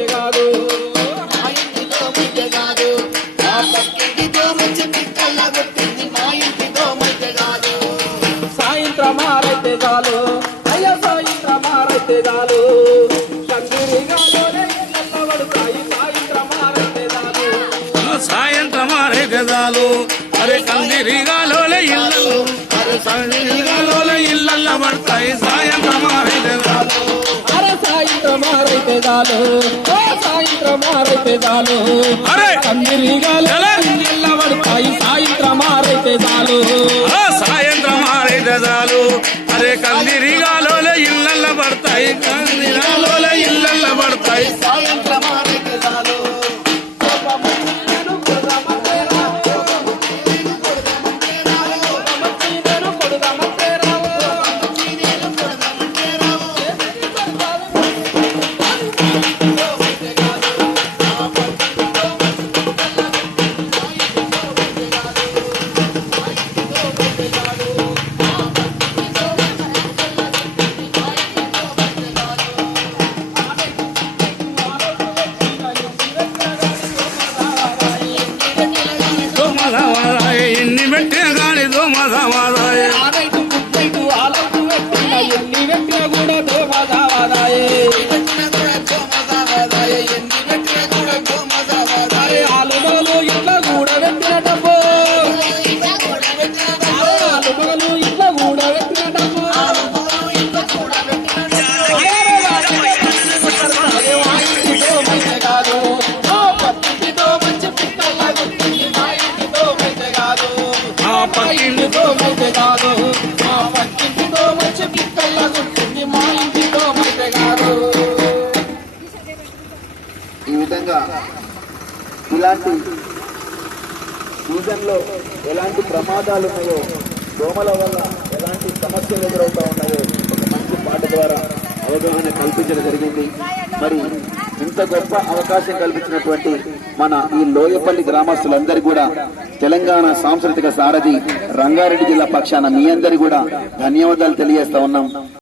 అయితే కాదు. మా ఇంటితో మధ్య కాదు. మా పక్కింటితో మంచి పిక్కల్లా కొట్టింది మా ఇంటితో మధ్య కాదు. సాయంత్రం ఆరైతే చాలు. అయ్యో సాయంత్రం ఆరైతే చాలు. సాయంత్రం ఆరైతే అరే కందిరిగాలోలే ఇల్లు. అరే ఇళ్ళల్లో పడతాయి సాయంత్రం చాలు సాయంత్రం ఆరైతే చాలు అరే! కందిరిగాలో ఎలా? ఇళ్ళల్లో పడతాయి సాయంత్రం ఆరైతే చాలు గాని దోమదావాదాయ ఆనైటు పుట్టైటు ఆలైటు పెట్టిన ఎన్ని పెట్టినా కూడా దోమదావాదాయే ఇంటితో కాదు. మా పక్కింటితో మంచి పిక్కల్లా మా ఇంటితో కాదు. ఈ విధంగా ఇలాంటి సీజన్లో ఎలాంటి ప్రమాదాలు ఉన్నాయో దోమల వల్ల ఎలాంటి సమస్యలు ఎదురవుతా ఉన్నాయో ఒక మంచి పాట ద్వారా అవగాహన కల్పించడం జరిగింది. మరి ఇంత గొప్ప అవకాశం కల్పించినటువంటి మన ఈ లోయపల్లి గ్రామస్తులందరూ కూడా తెలంగాణ సాంస్కృతిక సారథి రంగారెడ్డి జిల్లా పక్షాన మీ అందరి కూడా ధన్యవాదాలు తెలియజేస్తా ఉన్నాం.